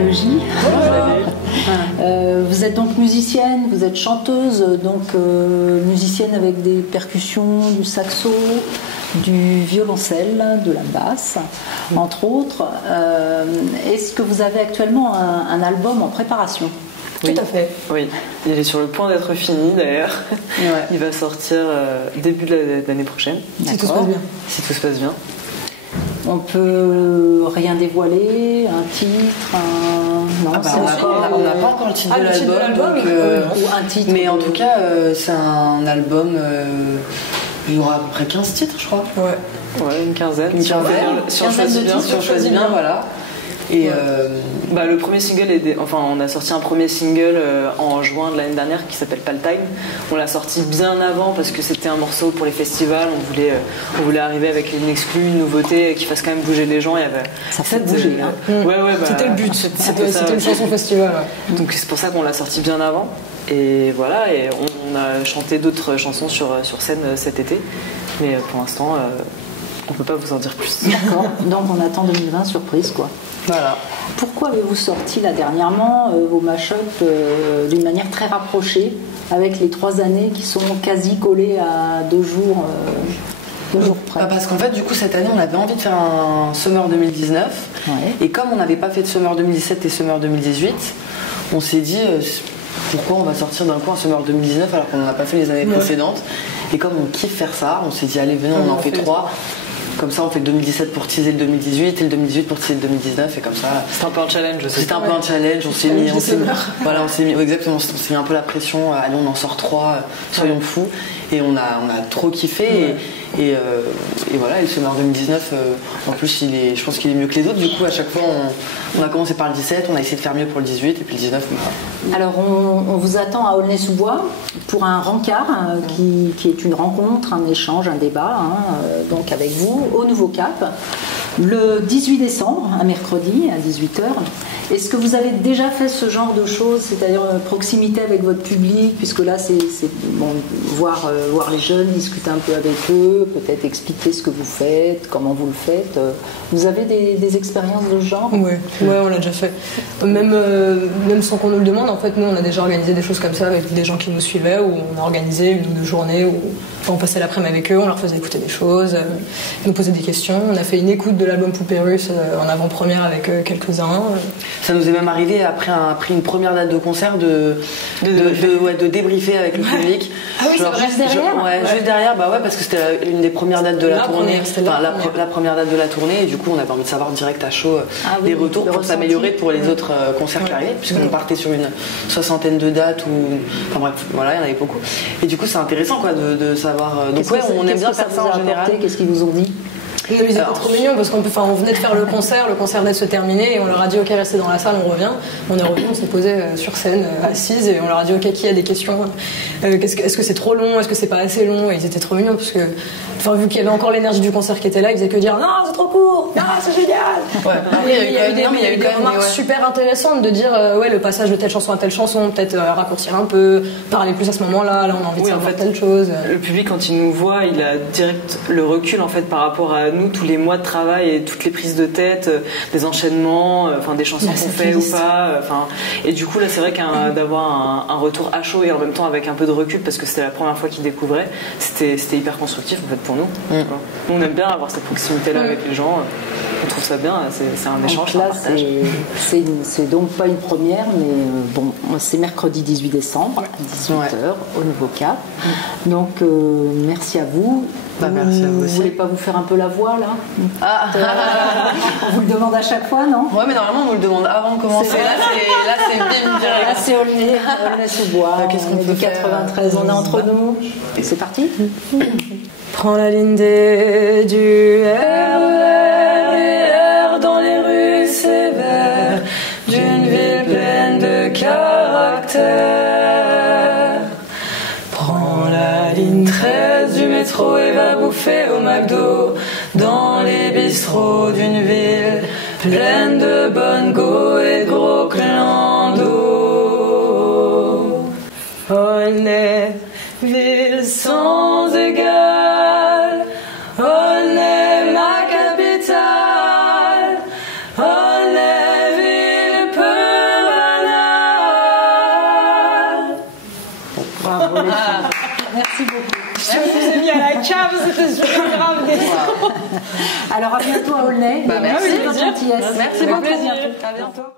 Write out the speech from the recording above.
Elodie. Vous êtes donc musicienne, vous êtes chanteuse, donc musicienne avec des percussions, du saxo, du violoncelle, de la basse, entre autres. Est-ce que vous avez actuellement un album en préparation ? Oui. Tout à fait. Oui, il est sur le point d'être fini d'ailleurs. Ouais. Il va sortir début de l'année prochaine. Si tout se passe bien. Si tout se passe bien. On peut rien dévoiler, un titre, non, on n'a pas encore le titre de l'album, ou un titre. Mais en tout cas, c'est un album. Il y aura à peu près 15 titres, je crois. Ouais, une quinzaine. Si on choisit bien, voilà. Et le premier single on a sorti un premier single en juin de l'année dernière qui s'appelle Pal Time. On l'a sorti bien avant parce que c'était un morceau pour les festivals. On voulait arriver avec une exclue, une nouveauté qui fasse quand même bouger les gens. Ça fait bouger. C'était le but. C'était une chanson festival. Ouais. Donc c'est pour ça qu'on l'a sorti bien avant. Et voilà, et on a chanté d'autres chansons sur scène cet été. Mais pour l'instant, on ne peut pas vous en dire plus. D'accord. Donc on attend 2020 surprise, quoi. Voilà. Pourquoi avez-vous sorti là dernièrement vos mashups d'une manière très rapprochée avec les 3 années qui sont quasi collées à 2 jours près? Parce qu'en fait, du coup, cette année, on avait envie de faire un Summer 2019. Ouais. Et comme on n'avait pas fait de Summer 2017 et Summer 2018, on s'est dit pourquoi on va sortir d'un coup un Summer 2019 alors qu'on n'en a pas fait les années précédentes. Et comme on kiffe faire ça, on s'est dit allez, venez, on en fait 3. Comme ça, on fait le 2017 pour teaser le 2018 et le 2018 pour teaser le 2019 et comme ça. C'était un peu un challenge. C'était un peu un challenge. On s'est mis exactement. On s'est mis un peu la pression. Allez, on en sort 3, soyons fous. Et on a trop kiffé. Et voilà. Et le Summer 2019, en plus, je pense qu'il est mieux que les autres. Du coup, à chaque fois, on a commencé par le 17, on a essayé de faire mieux pour le 18 et puis le 19. Alors, on vous attend à Aulnay-sous-Bois pour un rencard qui est une rencontre, un échange, un débat, donc avec vous au Nouveau Cap, le 18 décembre, un mercredi à 18h. Est-ce que vous avez déjà fait ce genre de choses, c'est-à-dire proximité avec votre public, puisque là c'est bon, voir les jeunes, discuter un peu avec eux, peut-être expliquer ce que vous faites, comment vous le faites. Vous avez des expériences de ce genre ? Ouais, on l'a déjà fait. Même sans qu'on nous le demande, en fait, nous on a déjà organisé des choses comme ça avec des gens qui nous suivaient, où on a organisé 1 ou 2 journées où on passait l'après-midi avec eux, on leur faisait écouter des choses, ils nous posaient des questions. On a fait une écoute de l'album Poupée Russe en avant-première avec quelques-uns. Ça nous est même arrivé après une première date de concert de débriefer avec le public. Ah oui, genre, juste derrière. Juste derrière, parce que c'était une des premières dates de la tournée. La première date de la tournée, et du coup on avait envie de savoir direct à chaud les retours pour s'améliorer pour les autres concerts qui arrivaient, puisqu'on partait sur une 60aine de dates enfin bref, voilà, il y en avait beaucoup. Et du coup c'est intéressant quoi de savoir. Donc on aime bien faire ça en général. Qu'est-ce qu'ils vous ont dit ? Ils étaient trop mignons parce qu'on venait de faire le concert venait de se terminer et on leur a dit ok, restez dans la salle, on revient. On est revenu, on s'est posé sur scène assises et on leur a dit ok, qui a des questions, est-ce que c'est trop long, est-ce que c'est pas assez long, et ils étaient trop mignons parce que vu qu'il y avait encore l'énergie du concert qui était là, ils faisaient que dire non c'est trop court, non c'est génial. Il y a eu des remarques super intéressantes de dire le passage de telle chanson à telle chanson, peut-être raccourcir un peu, parler plus à ce moment-là, on a envie de savoir telle chose. Le public quand il nous voit, il a direct le recul en fait par rapport à nous, tous les mois de travail et toutes les prises de tête, des enchaînements, des chansons qu'on fait ou pas, et du coup là c'est vrai d'avoir un retour à chaud et en même temps avec un peu de recul parce que c'était la première fois qu'ils découvraient, c'était hyper constructif en fait pour nous. On aime bien avoir cette proximité là avec les gens, on trouve ça bien, c'est un échange, là, un partage. C'est donc pas une première, mais c'est mercredi 18 décembre à 18h au Nouveau Cap. Donc merci à vous. Merci à vous aussi. Vous voulez pas vous faire un peu la voix là On vous le demande à chaque fois, non ? Ouais, mais normalement on vous le demande avant de commencer. Là c'est bien direct. Là c'est Aulnay-sous-Bois. Qu'est-ce qu'on peut faire 93, on est entre nous. C'est parti. Prends la ligne D du RER dans les rues sévères d'une ville pleine de caractère. Prends la ligne 13 du métro et va bouffer au McDo dans les bistrots d'une ville pleine de bonnes go et de gros clando. Aulnay, ville sans égal, Aulnay, ma capitale, Aulnay, ville peu Bravo les filles. Merci beaucoup. Je vous ai mis à la cave, c'était super grave. Alors à bientôt à Aulnay. Merci. Merci de votre gentillesse. Merci beaucoup. À bientôt.